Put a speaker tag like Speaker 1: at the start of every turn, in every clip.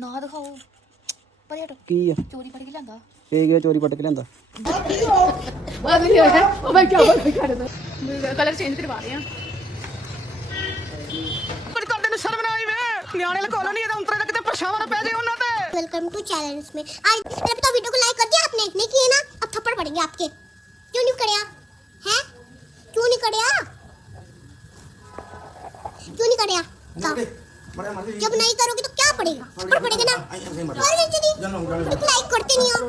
Speaker 1: ਨਾ ਦਿਖਾਓ ਪਰੇ ਹਟੋ
Speaker 2: ਕੀ ਆ
Speaker 1: ਚੋਰੀ ਫੜ ਕੇ ਲਿਆਂਦਾ
Speaker 2: ਇਹ ਗਿਆ ਚੋਰੀ ਪੱਟ ਕੇ ਲਿਆਂਦਾ
Speaker 1: ਉਹ ਵੀ ਹੋਇਆ ਉਹ ਮੈਂ ਕਿਆ ਬੋਲ ਕਰ ਦੋ ਕਲਰ ਚੇਂਜ ਕਰਵਾ ਰਹੇ ਆ
Speaker 3: ਕੁਝ ਕਰਦੇ ਨੂੰ ਸ਼ਰਮ ਨਾ ਆਈ ਵੇ ਨਿਆਣੇ ਲਕੋਲੋ ਨਹੀਂ ਇਹਦਾ ਉਂਤਰੇ ਦਾ ਕਿਤੇ ਪਰਛਾਵਾਂ ਨਾ ਪੈ ਜੇ ਉਹਨਾਂ ਤੇ
Speaker 4: वेलकम टू चैलेंज में आज अरे तो वीडियो को लाइक कर दिया आपने नहीं किए ना अब थप्पड़ पड़ेंगे आपके क्यों नहीं करिया हैं क्यों नहीं करिया क्यों नहीं करिया बताओ। जब नहीं करोगे तो क्या पड़ेगा थप्पड़ पड़ेगा ना और नहीं दीदी लाइक करते नहीं हो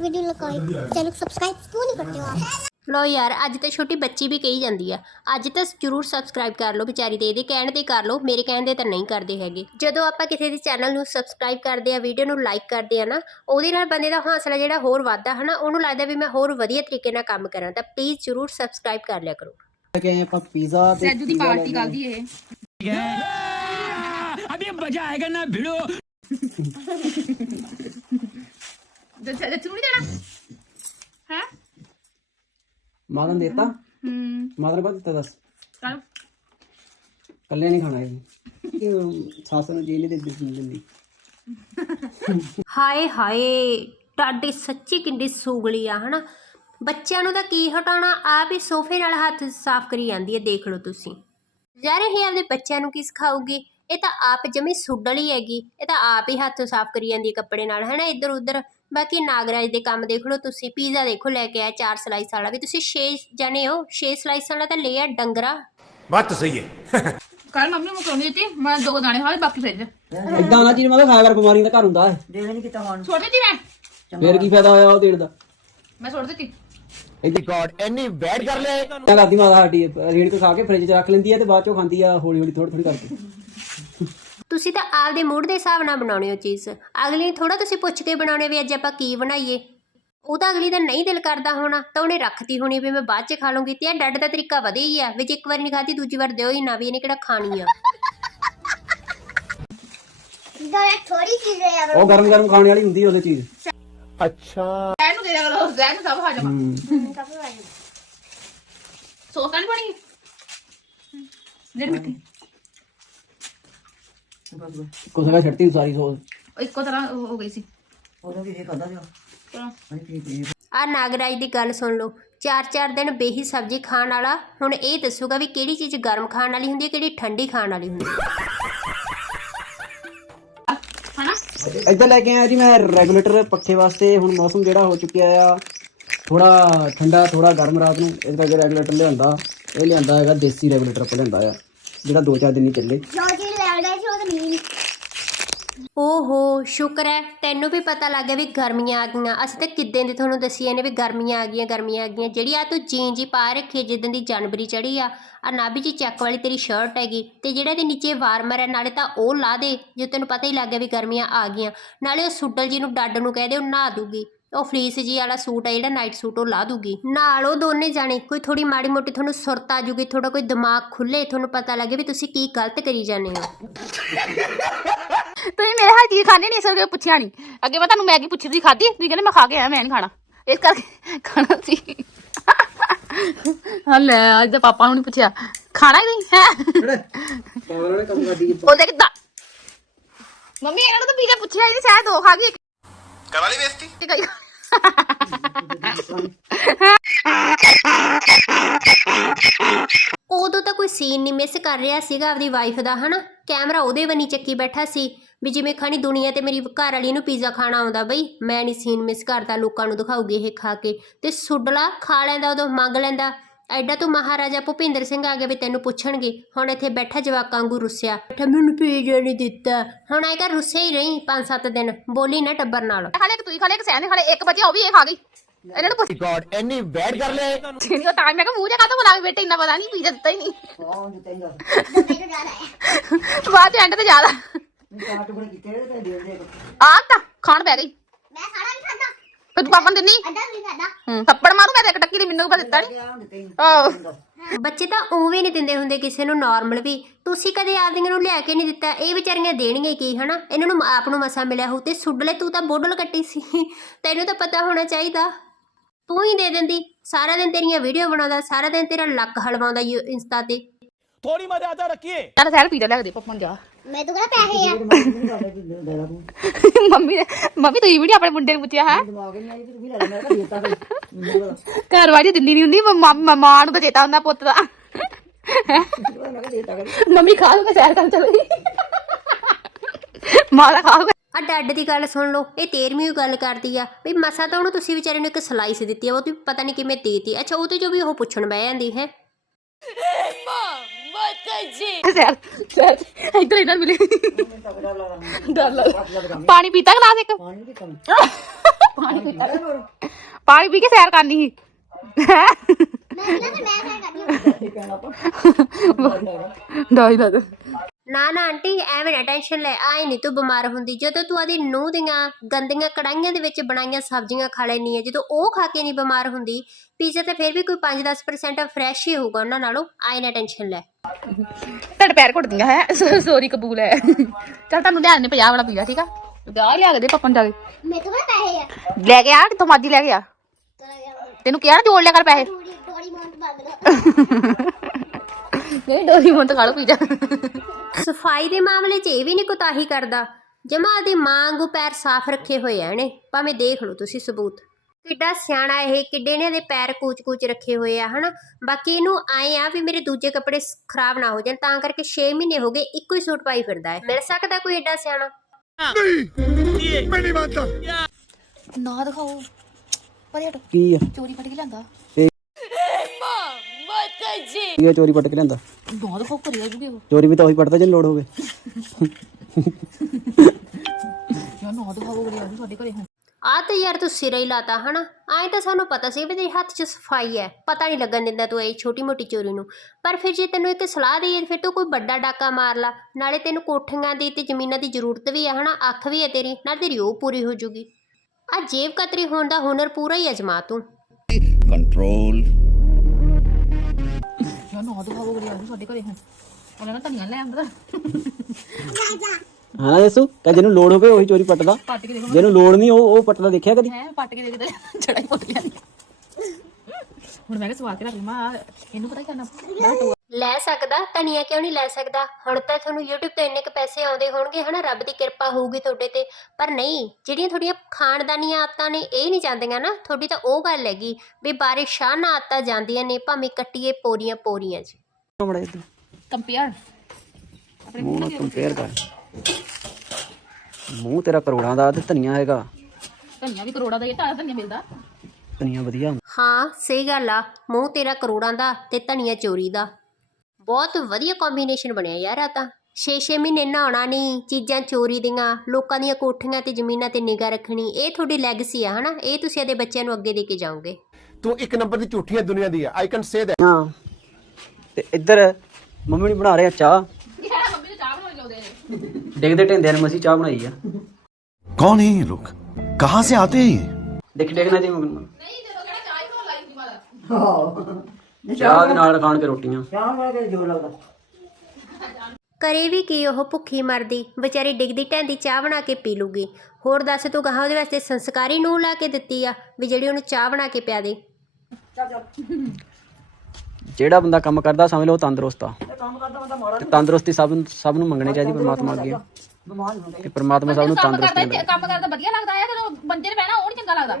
Speaker 4: वीडियो लगाओ चैनल सब्सक्राइब क्यों नहीं करते हो आप
Speaker 5: ਲੋ ਯਾਰ ਅੱਜ ਤੇ ਛੋਟੀ ਬੱਚੀ ਵੀ ਕਹੀ ਜਾਂਦੀ ਆ ਅੱਜ ਤਾਂ ਜ਼ਰੂਰ ਸਬਸਕ੍ਰਾਈਬ ਕਰ ਲਓ ਵਿਚਾਰੀ ਦੇ ਇਹਦੇ ਕਹਿਣ ਤੇ ਕਰ ਲਓ ਮੇਰੇ ਕਹਿਣ ਦੇ ਤਾਂ ਨਹੀਂ ਕਰਦੇ ਹੈਗੇ ਜਦੋਂ ਆਪਾਂ ਕਿਸੇ ਦੇ ਚੈਨਲ ਨੂੰ ਸਬਸਕ੍ਰਾਈਬ ਕਰਦੇ ਆ ਵੀਡੀਓ ਨੂੰ ਲਾਈਕ ਕਰਦੇ ਆ ਨਾ ਉਹਦੇ ਨਾਲ ਬੰਦੇ ਦਾ ਹੌਸਲਾ ਜਿਹੜਾ ਹੋਰ ਵੱਧਦਾ ਹਨਾ ਉਹਨੂੰ ਲੱਗਦਾ ਵੀ ਮੈਂ ਹੋਰ ਵਧੀਆ ਤਰੀਕੇ ਨਾਲ ਕੰਮ ਕਰਾਂ ਤਾਂ ਪਲੀਜ਼ ਜ਼ਰੂਰ ਸਬਸਕ੍ਰਾਈਬ ਕਰ ਲਿਆ ਕਰੋ
Speaker 2: ਲੈ ਕੇ ਆਏ ਆਪਾਂ ਪੀਜ਼ਾ ਤੇ
Speaker 1: ਸੈਜੂ ਦੀ
Speaker 2: pizza ਲੈ
Speaker 1: ਪਾਰਟੀ
Speaker 2: ਕੇ ਆਏ।
Speaker 1: ਕਰਦੀ ਇਹ
Speaker 3: ਅਭੀ ਮਜ਼ਾ ਆਏਗਾ ਨਾ ਭਿੜੋ
Speaker 1: ਜਦ ਜਦ ਨਹੀਂ ਦੇਣਾ ਹੈ
Speaker 2: ਮਾਦਨ ਦੇਤਾ
Speaker 1: ਹੂੰ
Speaker 2: ਮਾਦਨ ਬਾਅਦ ਦਿੱਤਾ ਦੱਸ
Speaker 1: ਕੱਲ
Speaker 2: ਕੱਲੇ ਨਹੀਂ ਖਾਣਾ ਇਹ ਕਿ ਸੱਸ ਨੂੰ ਜੀ ਨਹੀਂ ਦਿੰਦੀ ਦਿੰਦੀ
Speaker 5: ਹਾਏ ਹਾਏ ਟਾਡੀ ਸੱਚੀ ਕਿੰਨੀ ਸੂਗਲੀ ਆ ਹਨਾ ਬੱਚਿਆਂ ਨੂੰ ਤਾਂ ਕੀ ਹਟਾਉਣਾ ਆਪ ਹੀ ਸੋਫੇ ਨਾਲ ਹੱਥ ਸਾਫ਼ ਕਰੀ ਜਾਂਦੀ ਹੈ ਦੇਖ ਲਓ ਤੁਸੀਂ ਯਾਰ ਇਹ ਆਪਦੇ ਬੱਚਿਆਂ ਨੂੰ ਕੀ ਸਿਖਾਊਗੀ ਇਹ ਤਾਂ ਆਪ ਜਮੀ ਸੁੱਡਲੀ ਹੈਗੀ ਇਹ ਤਾਂ ਆਪ ਹੀ ਹੱਥ ਸਾਫ਼ ਕਰੀ ਜਾਂਦੀ ਹੈ ਕੱਪੜੇ ਨਾਲ ਹਨਾ ਇੱਧਰ ਉੱਧਰ ਬਾਕੀ ਨਾਗਰਾਜ ਦੇ ਕੰਮ ਦੇਖ ਲਓ ਤੁਸੀਂ ਪੀਜ਼ਾ ਦੇਖੋ ਲੈ ਕੇ ਆਇਆ ਚਾਰ ਸਲਾਈਸ ਵਾਲਾ ਵੀ। ਤੁਸੀਂ 6 ਜਾਣੇ ਹੋ 6 ਸਲਾਈਸ ਵਾਲਾ ਤਾਂ ਲਿਆ ਡੰਗਰਾ।
Speaker 6: ਬਾਤ ਸਹੀ ਹੈ।
Speaker 1: ਕੱਲ ਮੰਮੀ ਨੂੰ ਕਹਿੰਦੀ ਸੀ ਮੈਂ ਦੋ ਦਾਣੇ ਖਾਏ ਬਾਕੀ ਫਿਰ
Speaker 2: ਇਦਾਂ ਨਾ ਚੀਜ਼ ਮੈਂ ਖਾਇਆ ਕਰ ਬਿਮਾਰੀ ਦਾ ਘਰ ਹੁੰਦਾ ਹੈ
Speaker 1: ਦੇਖ ਨਹੀਂ ਕਿਤਾ ਹੁਣ। ਛੋਟੇ ਜੀ ਮੈਂ।
Speaker 2: ਫਿਰ ਕੀ ਫਾਇਦਾ ਹੋਇਆ ਉਹ ਤੇੜ ਦਾ?
Speaker 1: ਮੈਂ ਛੋੜ ਦਿੱਤੀ।
Speaker 2: ਇਹਦੀ
Speaker 6: ਗੋਡ ਇੰਨੀ ਬੈਡ ਕਰ ਲਿਆ
Speaker 2: ਕਰਦੀ ਮਾਦਾ ਹੱਡੀ ਰੇੜ ਤੋਂ ਖਾ ਕੇ ਫ੍ਰਿਜ 'ਚ ਰੱਖ ਲੈਂਦੀ ਹੈ ਤੇ ਬਾਅਦ ਚੋਂ ਖਾਂਦੀ ਆ ਹੌਲੀ ਹੌਲੀ ਥੋੜੀ ਥੋੜੀ ਕਰਕੇ।
Speaker 5: ਤੁਸੀਂ ਤਾਂ ਆਪਦੇ ਮੂਡ ਦੇ ਹਿਸਾਬ ਨਾਲ ਬਣਾਉਣੇ ਹੋ ਚੀਜ਼। ਅਗਲੀ ਨੂੰ ਥੋੜਾ ਤੁਸੀਂ ਪੁੱਛ ਕੇ ਬਣਾਉਣੇ ਵੀ ਅੱਜ ਆਪਾਂ ਕੀ ਬਣਾਈਏ। ਉਹ ਤਾਂ ਅਗਲੀ ਦਾ ਨਹੀਂ ਦਿਲ ਕਰਦਾ ਹੋਣਾ ਤਾਂ ਉਹਨੇ ਰੱਖਤੀ ਹੋਣੀ ਵੀ ਮੈਂ ਬਾਅਦ ਚ ਖਾ ਲੂੰਗੀ ਤੇ ਇਹ ਡੱਡ ਦਾ ਤਰੀਕਾ ਵਧੀਆ ਹੀ ਆ ਵੀ ਜੇ ਇੱਕ ਵਾਰੀ ਨਹੀਂ ਖਾਧੀ ਦੂਜੀ ਵਾਰ ਦਿਓ ਹੀ ਨਾ ਵੀ ਇਹਨੇ ਕਿਹੜਾ ਖਾਣੀ ਆ।
Speaker 4: ਦੋਰੇ ਥੋੜੀ ਚੀਜ਼ ਹੈ
Speaker 2: ਉਹ ਗਰਮ ਗਰਮ ਖਾਣ ਵਾਲੀ ਹੁੰਦੀ ਉਹਦੇ ਚੀਜ਼।
Speaker 6: ਅੱਛਾ।
Speaker 1: ਜ਼ੈਨ ਨੂੰ ਦੇ ਦਿਆ ਕਰੋ ਜ਼ੈਨ ਨੂੰ ਸਭ
Speaker 2: ਹਾਜਮਾ
Speaker 1: ਸੋਸ ਤਾਂ ਨਹੀਂ ਬਣੀ? ਜਿਹੜੀ ਮਿੱਠੀ
Speaker 2: ਕੁਛ ਨਾ ਛੱਟੀ ਸਾਰੀ ਸੋਸ
Speaker 1: ਉਹ ਇੱਕੋ ਤਰ੍ਹਾਂ ਹੋ ਗਈ ਸੀ।
Speaker 5: ਆ ਨਾਗਰਾਜ ਦੀ ਗੱਲ ਸੁਣ ਲਓ। ਚਾਰ ਚਾਰ ਦਿਨ ਬੇਹੀ ਸਬਜ਼ੀ ਖਾਣ ਵਾਲਾ ਹੁਣ ਇਹ ਦੱਸੂਗਾ ਵੀ ਕਿਹੜੀ ਚੀਜ਼ ਗਰਮ ਖਾਣ ਵਾਲੀ ਹੁੰਦੀ ਹੈ ਕਿਹੜੀ ਠੰਡੀ ਖਾਣ ਵਾਲੀ ਹੁੰਦੀ ਹੈ।
Speaker 1: ਹਨਾ?
Speaker 2: ਇੱਧਰ ਲੈ ਕੇ ਆਇਆ ਜੀ ਮੈਂ ਰੈਗੂਲੇਟਰ ਪੱਖੇ ਵਾਸਤੇ। ਹੁਣ ਮੌਸਮ ਜਿਹੜਾ ਹੋ ਚੁੱਕਿਆ ਆ ਥੋੜਾ ਠੰਡਾ ਥੋੜਾ ਗਰਮ ਰਾਤ ਨੂੰ। ਇਸ ਕਰਕੇ ਰੈਗੂਲੇਟਰ ਲਿਆਂਦਾ। ਇਹ ਲਿਆਂਦਾ ਹੈਗਾ ਦੇਸੀ ਰੈਗੂਲੇਟਰ ਆਪਾਂ ਲਿਆਂਦਾ ਆ ਜਿਹੜਾ 2-4 ਦਿਨ ਹੀ ਚੱਲੇ।
Speaker 4: ਆਮੀਨ
Speaker 5: ਓਹੋ, ਸ਼ੁਕਰ ਹੈ ਤੈਨੂੰ ਵੀ ਪਤਾ ਲੱਗ ਗਿਆ ਵੀ ਗਰਮੀਆਂ ਆ ਗਈਆਂ। ਅਸੀਂ ਤਾਂ ਕਿੱਦਾਂ ਦੀ ਤੁਹਾਨੂੰ ਦੱਸੀ ਨੇ ਵੀ ਗਰਮੀਆਂ ਆ ਗਈਆਂ, ਗਰਮੀਆਂ ਆ ਗਈਆਂ। ਜਿਹੜੀ ਆ ਤੂੰ ਜੀ ਜੀ ਪਾ ਰੱਖੀ ਹੈ ਜਿੱਦਾਂ ਦੀ ਜਨਵਰੀ ਚੜੀ ਆ ਆ ਨਾਭੀ ਜੀ ਚੈੱਕ ਵਾਲੀ ਤੇਰੀ ਸ਼ਰਟ ਹੈਗੀ ਤੇ ਜਿਹੜਾ ਤੇ ਨੀਚੇ ਵਾਰਮਰ ਹੈ ਨਾਲੇ ਤਾਂ ਉਹ ਲਾ ਦੇ, ਜੇ ਤੈਨੂੰ ਪਤਾ ਹੀ ਲੱਗ ਗਿਆ ਵੀ ਗਰਮੀਆਂ ਆ ਗਈਆਂ। ਨਾਲੇ ਉਹ ਸੁੱਡਲ ਜੀ ਨੂੰ ਡੱਡ ਨੂੰ ਕਹਿ ਦੇ, ਉਹ ਨਹਾ ਦੂਗੀ। ਉਹ ਫਲੀਸ ਜੀ ਵਾਲਾ ਸੂਟ ਆ ਜਿਹੜਾ ਨਾਈਟ ਸੂਟ ਉਹ ਲਾ ਦੂਗੀ। ਨਾਲ ਉਹ ਦੋਨੇ ਜਾਣੇ ਕੋਈ ਥੋੜੀ ਮਾੜੀ ਮੋਟੀ ਤੁਹਾਨੂੰ ਸੁਰਤ ਆ ਜੂਗੀ ਥੋੜਾ ਕੋਈ ਦਿਮਾਗ ਖੁੱਲੇ ਤੁਹਾਨੂੰ ਪਤਾ ਲੱਗੇ ਵੀ ਤੁਸੀਂ ਕੀ ਗਲਤ ਕਰੀ ਜਾਂਦੇ ਹੋ।
Speaker 1: ਤੁਸੀਂ ਮੇਰੇ ਹੱਥ ਦੀ ਖਾਣੇ ਨਹੀਂ ਇਸ ਪੁੱਛਿਆ ਨਹੀਂ। ਅੱਗੇ ਮੈਂ ਤੁਹਾਨੂੰ ਮੈਗੀ ਪੁੱਛੀ ਤੁਸੀਂ ਖਾਧੀ? ਤੁਸੀਂ ਕਹਿੰਦੇ ਮੈਂ ਖਾ ਕੇ ਆਇਆ ਮੈਂ ਨਹੀਂ ਖਾਣਾ। ਇਸ ਕਰਕੇ ਖਾਣਾ ਸੀ। ਹਲੇ ਅੱਜ ਦਾ ਪਾਪਾ ਹੁਣ ਪੁੱਛਿਆ। ਖਾਣਾ ਨਹੀਂ ਹੈ?
Speaker 2: ਪਾਵਰ ਕੰਮ ਕਰਦੀ
Speaker 1: ਮੰਮੀ ਇਹਨਾਂ ਨੂੰ ਤਾਂ ਪੀਜ਼ਾ ਪੁੱਛਿਆ ਹੀ ਨਹੀਂ ਸ਼ਾਇਦ ਦੋ ਖਾ ਗਈ
Speaker 6: ਕਰਾ
Speaker 1: ਲਈ ਬੇਇੱਜ਼ਤੀ
Speaker 5: ਉਦੋਂ ਤਾਂ ਕੋਈ ਸੀਨ ਨਹੀਂ ਮਿਸ ਕਰ ਰਿਹਾ ਸੀਗਾ ਆਪਦੀ ਵਾਈਫ ਦਾ, ਹਨਾ? ਕੈਮਰਾ ਉਹਦੇ ਵਨੀ ਚੱਕੀ ਬੈਠਾ ਸੀ ਵੀ ਜਿਵੇਂ ਖਾਣੀ ਦੁਨੀਆ ਤੇ ਮੇਰੀ ਘਰ ਵਾਲੀ ਨੂੰ ਪੀਜ਼ਾ ਖਾਣਾ ਆਉਂਦਾ ਬਈ, ਮੈਂ ਨਹੀਂ ਸੀਨ ਮਿਸ ਕਰਦਾ, ਲੋਕਾਂ ਨੂੰ ਦਿਖਾਉਗੀ ਇਹ ਖਾ ਕੇ। ਤੇ ਸੁੱਡਲਾ ਖਾ ਲੈਂਦਾ, ਉਦੋਂ ਮੰਗ ਲੈਂਦਾ ਐਡਾ ਤੂੰ ਮਹਾਰਾਜਾ ਭੁਪਿੰਦਰ ਸਿੰਘ ਆ ਵੀ ਤੈਨੂੰ ਪੁੱਛਣਗੇ। ਹੁਣ ਇੱਥੇ ਬੈਠਾ ਜਵਾਕਾਂ ਵਾਂਗੂ ਰੁੱਸਿਆ। ਠਾ ਮੈਨੂੰ ਪੀਜਾ ਨਹੀਂ ਦਿੱਤਾ। ਹੁਣ ਆਏਗਾ ਰੁੱਸਿਆ ਹੀ ਰਹੀ 5-7 ਦਿਨ। ਬੋਲੀ ਨਾ ਟੱਬਰ ਨਾਲ।
Speaker 1: ਹਲੇ ਕਿ ਤੁਸੀਂ ਹਲੇ ਕਿ ਸੈਨ ਹਲੇ 1 ਉਹ ਵੀ ਇਹ ਖਾ ਗਈ। ਇਹਨਾਂ ਨੂੰ ਪੁੱਛੀ
Speaker 6: ਗੋਡ ਇੰਨੀ ਬੈਡ ਕਰ
Speaker 1: ਲੈ ਠੀਕ ਤਾਂ ਮੈਂ ਕਿਹਾ ਮੂੰਹ ਕਾਤੋਂ ਬੁਲਾ ਬੇਟੇ ਇੰਨਾ ਪਤਾ ਨਹੀਂ ਪੀਜਾ ਦਿੱਤਾ ਹੀ ਨਹੀਂ। ਹਾਂ ਦਿੱਤਾ ਐਂਡ ਤੇ ਜ਼ਿਆਦਾ। ਆ ਤਾਂ ਖਾਣ ਬੈ ਗਈ।
Speaker 4: ਮੈਂ ਖਾਣਾ
Speaker 1: ਫਿਰ ਤੂੰ ਪਾਪਾ ਨੂੰ ਦਿੰਨੀ?
Speaker 4: ਅੱਧਾ ਨਹੀਂ ਖਾਦਾ
Speaker 1: ਹੂੰ ਥੱਪੜ ਮਾਰੂ ਮੈਂ ਤਾਂ ਇੱਕ ਟੱਕੀ ਦੀ ਮੈਨੂੰ ਵੀ ਦਿੱਤਾ ਨਹੀਂ ਆਹੋ
Speaker 5: ਬੱਚੇ ਤਾਂ ਉਵੇਂ ਨਹੀਂ ਦਿੰਦੇ ਹੁੰਦੇ ਕਿਸੇ ਨੂੰ ਨਾਰਮਲ ਵੀ। ਤੁਸੀਂ ਕਦੇ ਆਪਦੀਆਂ ਨੂੰ ਲਿਆ ਕੇ ਨਹੀਂ ਦਿੱਤਾ ਇਹ ਵਿਚਾਰੀਆਂ ਦੇਣਗੇ ਕੀ ਹਨਾ? ਇਹਨਾਂ ਨੂੰ ਆਪ ਨੂੰ ਮਸਾ ਮਿਲਿਆ ਹੋਊ ਤੇ ਸੁੱਡ ਲੈ ਤੂੰ ਤਾਂ ਬੋਡਲ ਕੱਟੀ ਸੀ। ਤੈਨੂੰ ਤਾਂ ਪਤਾ ਹੋਣਾ ਚਾਹੀਦਾ। ਤੂੰ ਹੀ ਦੇ ਦਿੰਦੀ। ਸਾਰਾ ਦਿਨ ਤੇਰੀਆਂ ਵੀਡੀਓ ਬਣਾਉਂਦਾ ਸਾਰਾ ਦਿਨ ਤੇਰਾ ਲੱਕ ਹਲਵਾਉਂਦਾ ਇੰਸਟਾ ਤੇ।
Speaker 3: ਥੋੜੀ ਮਰਿਆਦਾ ਰੱਖੀਏ।
Speaker 1: ਚੱਲ ਸੈਲ ਪੀ ਲੈ ਲੱਗਦੇ ਪਪਨ ਜਾ।
Speaker 4: ਮੈਂ ਤਾਂ ਕਿਹੜਾ ਪੈਸੇ ਆ
Speaker 1: ਮੰਮੀ ਨੇ ਮੰਮੀ ਤੁਸੀਂ ਵੀ ਨੀ ਆਪਣੇ ਮੁੰਡੇ ਨੂੰ ਪੁੱਛਿਆ ਹੈ ਘਰ ਵਾਲੀ ਦਿੰਦੀ ਨਹੀਂ ਹੁੰਦੀ ਮੰਮ- ਮਾਂ ਨੂੰ ਤਾਂ ਚੇਤਾ ਹੁੰਦਾ ਪੁੱਤ ਦਾ ਮੰਮੀ ਖਾ ਲੂਗਾ ਸੈਰ ਕਰਨ ਚੱਲ ਗਈ ਮਾਂ ਦਾ ਖਾਊਗਾ
Speaker 5: ਆ ਡੈਡ ਦੀ ਗੱਲ ਸੁਣ ਲਓ ਇਹ 13ਵੀਂ ਓ ਗੱਲ ਕਰਦੀ ਆ ਵੀ ਮਸਾ ਤਾਂ ਉਹਨੂੰ ਤੁਸੀਂ ਵਿਚਾਰੇ ਨੂੰ ਇੱਕ ਸਲਾਈਸ ਦਿੱਤੀ ਆ ਉਹ ਤੁਸੀਂ ਪਤਾ ਨਹੀਂ ਕਿਵੇਂ ਦੇਤੀ ਅੱਛਾ ਉਹ ਤੇ ਜੋ ਵੀ ਉਹ ਪੁੱਛਣ ਬਹਿ ਜਾਂਦੀ ਹੈ
Speaker 1: ਮਾਂ ਪਾਣੀ ਪੀਤਾ ਗਲਾਸ ਇੱਕ? ਪਾਣੀ ਪੀਤਾ। ਪਾਣੀ ਪੀ ਕੇ ਸੈਰ ਕਰਨੀ ਸੀ। ਡਾਈ ਨਾ
Speaker 5: ਨਾ ਨਾ ਆਂਟੀ ਐਵੇਂ ਨਾ ਟੈਨਸ਼ਨ ਲੈ। ਆਏ ਨਹੀਂ ਤੂੰ ਬਿਮਾਰ ਹੁੰਦੀ। ਜਦੋਂ ਤੂੰ ਆਦੀ ਨੂੰਹ ਦੀਆਂ ਗੰਦੀਆਂ ਕੜਾਈਆਂ ਦੇ ਵਿੱਚ ਬਣਾਈਆਂ ਸਬਜ਼ੀਆਂ ਖਾ ਲੈਣੀ ਹੈ ਜਦੋਂ ਉਹ ਖਾ ਕੇ ਨਹੀਂ ਬਿਮਾਰ ਹੁੰਦੀ ਪੀਜ਼ਾ ਤੇ ਫਿਰ ਵੀ ਕੋਈ 5-10% ਫਰੈਸ਼ ਹੀ ਹੋਊਗਾ ਉਹਨਾਂ ਨਾਲੋਂ ਆਏ ਨਾ ਟੈਨਸ਼ਨ ਲੈ।
Speaker 1: ਤੁਹਾਡੇ ਪੈਰ ਘੁੱਟ ਦਿੰਗਾ ਹੈ? ਸੋਰੀ ਕਬੂਲ ਹੈ। ਚਲ ਤੁਹਾਨੂੰ ਲਿਆਣੇ 50 ਵਾਲਾ ਪੀਜ਼ਾ ਠੀਕ ਆ? ਗਾ ਲਿਆ ਕੇ ਦੇ ਪਪਨ ਜਾ ਕੇ।
Speaker 4: ਮੇਰੇ ਕੋਲ ਪੈਸੇ ਆ।
Speaker 1: ਲੈ ਕੇ ਆ ਕਿਤੋਂ ਮਾਦੀ ਲੈ ਕੇ ਆ। ਤੈਨੂੰ ਕਿਹਾ ਜੋੜ ਲਿਆ ਕਰ ਪੈਸੇ। ਨਹੀਂ ਡੋਰੀ ਮੋਂਟ ਖਾ ਪੀਜ਼ਾ।
Speaker 5: ਸਫ਼ਾਈ ਦੇ ਮਾਮਲੇ 'ਚ ਇਹ ਵੀ ਨਹੀਂ ਕੁਤਾਹੀ ਕਰਦਾ ਜਮਾ ਦੇ ਮਾਂਗੂ ਪੈਰ ਸਾਫ਼ ਰੱਖੇ ਹੋਏ ਐ ਨੇ ਭਾਵੇਂ ਦੇਖ ਲਓ ਤੁਸੀਂ ਸਬੂਤ। ਕਿੱਡਾ ਸਿਆਣਾ ਇਹ ਕਿੱਡੇ ਨੇ ਇਹਦੇ ਪੈਰ ਕੂਚ-ਕੂਚ ਰੱਖੇ ਹੋਏ ਆ ਹਨਾ? ਬਾਕੀ ਇਹਨੂੰ ਆਏ ਆ ਵੀ ਮੇਰੇ ਦੂਜੇ ਕੱਪੜੇ ਖਰਾਬ ਨਾ ਹੋ ਜਾਣ ਤਾਂ ਕਰਕੇ 6 ਮਹੀਨੇ ਹੋ ਗਏ ਇੱਕੋ ਹੀ ਸੂਟ ਪਾਈ ਫਿਰਦਾ ਹੈ ਮਿਲ ਸਕਦਾ ਕੋਈ ਏਡਾ ਸਿਆਣਾ?
Speaker 1: ਨਾ ਦਿਖਾਓ। ਪਰੇ ਹਟੋ।
Speaker 2: ਕੀ ਆ?
Speaker 1: ਚੋਰੀ ਫੜ ਕੇ ਲਿਆਂਦਾ
Speaker 2: ਆ ਚੋਰੀ ਪੱਟ ਕੇ ਲਿਆਂਦਾ?
Speaker 1: ਨਾ ਦਿਖਾਓ ਘਰੇ ਆ ਜੂਗੇ ਉਹ।
Speaker 2: ਚੋਰੀ ਵੀ ਤਾਂ ਉਹੀ ਪੜਦਾ ਜੇ ਲੋੜ ਹੋਵੇ।
Speaker 1: ਯਾਰ ਨਾ ਦਿਖਾਓ ਘਰੇ ਆ ਜੂ ਸਾਡੇ ਘਰੇ
Speaker 5: ਆ ਤਾਂ ਯਾਰ ਤੂੰ ਸਿਰੇ ਹੀ ਲਾਤਾ ਹਨਾ ਆਏ ਤਾਂ ਸਾਨੂੰ ਪਤਾ ਸੀ ਵੀ ਤੇਰੇ ਹੱਥ 'ਚ ਸਫ਼ਾਈ ਹੈ ਪਤਾ ਨਹੀਂ ਲੱਗਣ ਦਿੰਦਾ ਤੂੰ ਇਹ ਛੋਟੀ ਮੋਟੀ ਚੋਰੀ ਨੂੰ ਪਰ ਫਿਰ ਜੇ ਤੈਨੂੰ ਇੱਕ ਸਲਾਹ ਦੇਈਏ ਫਿਰ ਤੂੰ ਕੋਈ ਵੱਡਾ ਡਾਕਾ ਮਾਰ ਲਾ ਨਾਲੇ ਤੈਨੂੰ ਕੋਠੀਆਂ ਦੀ ਤੇ ਜ਼ਮੀਨਾਂ ਦੀ ਜ਼ਰੂਰਤ ਵੀ ਹੈ ਹਨਾ ਅੱਖ ਵੀ ਹੈ ਤੇਰੀ ਨਾਲ ਤੇਰੀ ਉਹ ਪੂਰੀ ਹੋ ਜੂਗੀ ਆ ਜੇਬ ਕਤਰੀ ਹੋਣ ਦਾ ਹੁਨਰ ਪੂਰਾ ਹੀ ਅਜਮਾ ਤੂੰ
Speaker 1: ਯਾਰ ਨਾ ਘਰੇ ਆ ਜੂ ਸਾਡੇ ਘਰੇ ਹੁਣ ਉਹਨਾਂ ਨੇ ਧਨੀਆ ਲੈ ਆਂਦਾ
Speaker 2: ਹਾਂ ਜਸੂ ਕਹ ਜਿਹਨੂੰ ਲੋੜ ਹੋਵੇ ਉਹੀ ਚੋਰੀ ਪੱਟਦਾ।
Speaker 1: ਪੱਟ ਕੇ ਦੇਖੋ।
Speaker 2: ਜਿਹਨੂੰ ਲੋੜ ਨਹੀਂ ਉਹ ਉਹ ਪੱਟਦਾ ਦੇਖਿਆ ਕਦੀ?
Speaker 1: ਹੈ ਪੱਟ ਕੇ ਦੇਖਦੇ ਜੜਾ ਹੀ ਪੁੱਟ ਲਿਆ ਹੁਣ ਮੈਂ ਕਿਹਾ ਸਵਾਲ ਕੇ ਰੱਖ ਲਵਾਂ ਇਹਨੂੰ ਪਤਾ ਕੀ ਕਰਨਾ ਬੜਾ ਟੋਆ
Speaker 5: ਲੈ ਸਕਦਾ ਧਨੀਆ ਕਿਉਂ ਨਹੀਂ ਲੈ ਸਕਦਾ? ਹੁਣ ਤਾਂ ਤੁਹਾਨੂੰ YouTube ਤੋਂ ਇੰਨੇ ਕ ਪੈਸੇ ਆਉਂਦੇ ਹੋਣਗੇ ਹਨਾ? ਰੱਬ ਦੀ ਕਿਰਪਾ ਹੋਊਗੀ ਤੁਹਾਡੇ ਤੇ। ਪਰ ਨਹੀਂ ਜਿਹੜੀਆਂ ਤੁਹਾਡੀਆਂ ਖਾਨਦਾਨੀਆਂ ਆਦਤਾਂ ਨੇ ਇਹ ਨਹੀਂ ਜਾਂਦੀਆਂ ਨਾ। ਤੁਹਾਡੀ ਤਾਂ ਉਹ ਗੱਲ ਹੈਗੀ ਵੀ ਬਾਰਿਸ਼ਾਂ ਆਦਤਾਂ ਜਾਂਦੀਆਂ ਨੇ ਭਾਵੇਂ ਕੱਟੀਏ ਪੋਰੀਆਂ ਪੋਰੀਆਂ
Speaker 2: ਇੱਧਰ
Speaker 1: ਕੰਪੇਅਰ।
Speaker 2: ਮੂੰਹ ਨਾਲ ਕੰਪੇਅਰ ਕਰ। ਮੂੰਹ ਤੇਰਾ ਕਰੋੜਾਂ ਦਾ ਤੇ ਧਨੀਆ ਹੈਗਾ।
Speaker 1: ਧਨੀਆ ਵੀ ਕਰੋੜਾਂ ਦਾ ਇਹ ਤਾਂ ਧਨੀਆ ਮਿਲਦਾ।
Speaker 2: ਧਨੀਆ ਵਧੀਆ। ਹੁੰਦਾ।
Speaker 5: ਹਾਂ ਸਹੀ ਗੱਲ ਆ। ਮੂੰਹ ਤੇਰਾ ਕਰੋੜਾਂ ਦਾ ਤੇ ਧਨੀਆ ਚੋਰੀ ਦਾ। ਬਹੁਤ ਵਧੀਆ ਕੰਬੀਨੇਸ਼ਨ ਬਣਿਆ ਯਾਰ ਆ ਤਾਂ। 6-6 ਮਹੀਨੇ ਨਹਾਉਣਾ ਨਹੀਂ ਚੀਜ਼ਾਂ ਚੋਰੀ ਦੀਆਂ ਲੋਕਾਂ ਦੀਆਂ ਕੋਠੀਆਂ ਤੇ ਜ਼ਮੀਨਾਂ ਤੇ ਨਿਗਾਹ ਰੱਖਣੀ ਇਹ ਤੁਹਾਡੀ ਲੈਗਸੀ ਆ ਹਨਾ? ਇਹ ਤੁਸੀਂ ਆਪਣੇ ਬੱਚਿਆਂ ਨੂੰ ਅੱਗੇ ਦੇ ਕੇ ਜਾਓਗੇ।
Speaker 6: ਤੂੰ ਇੱਕ ਨੰਬਰ ਦੀ ਝੂਠੀ ਹੈ ਦੁਨੀਆ ਦੀ ਆਈ ਕੈਨ ਸੇ ਦੈਟ
Speaker 2: ਹਾਂ। ਤੇ ਇੱਧਰ ਮੰਮੀ ਨੇ ਬਣਾ ਰਹੇ ਆ ਚਾਹ।
Speaker 1: ਇਹ ਮੰਮੀ ਨੇ ਚਾਹ ਬਣਾਈ ਲਾਉਂਦੇ ਨੇ
Speaker 2: ਦੇਖਦੇ ਢਿੰਦਿਆਂ ਨੂੰ ਅਸੀਂ ਚਾਹ ਬਣਾਈ ਆ।
Speaker 7: ਕੌਣ ਹੈ ਇਹ ਲੋਕ? ਕਹਾਂ ਸੇ ਆਤੇ ਹੈ
Speaker 2: ਦੇਖ ਦੇਖਣਾ ਜੀ।
Speaker 1: ਮਗਨ ਹਾਂ
Speaker 2: ਚਾਹ ਨਾਲ ਖਾਣ ਕੇ ਰੋਟੀਆਂ।
Speaker 5: ਕਰੇ ਵੀ ਕੀ ਉਹ ਭੁੱਖੀ ਮਰਦੀ ਵਿਚਾਰੀ ਡਿੱਗਦੀ ਢੈਂਦੀ ਚਾਹ ਬਣਾ ਕੇ ਪੀ ਲੂਗੀ। ਹੋਰ ਦੱਸ ਤੂੰ ਕਹਾ ਉਹਦੇ ਵਾਸਤੇ ਸੰਸਕਾਰੀ ਨੂੰ ਲਾ ਕੇ ਦਿੱਤੀ ਆ ਵੀ ਜਿਹੜੀ ਉਹਨੂੰ ਚਾਹ ਬਣਾ ਕੇ ਪਿਆ ਦੇ।
Speaker 2: ਜਿਹੜਾ ਬੰਦਾ ਕੰਮ ਕਰਦਾ ਸਮਝ ਲਓ ਉਹ ਤੰਦਰੁਸਤ ਆ। ਤੇ ਤੰਦਰੁਸਤੀ ਸਭ ਨੂੰ ਸਭ ਨੂੰ ਮੰਗਣੀ ਚਾਹੀਦੀ ਪਰਮਾਤਮਾ ਅੱਗੇ। ਕਿ ਪਰਮਾਤਮਾ ਸਭ ਨੂੰ
Speaker 1: ਕੰਮ
Speaker 2: ਤੰਦਰੁਸਤੀ
Speaker 1: ਕਰਦਾ ਕੰਮ ਕਰਦਾ ਵਧੀਆ ਲੱਗਦਾ ਹੈ ਜਦੋਂ ਬੰਦੇ ਨੇ ਬਹਿਣਾ ਉਹ ਨਹੀਂ ਚੰਗਾ ਲੱਗਦਾ।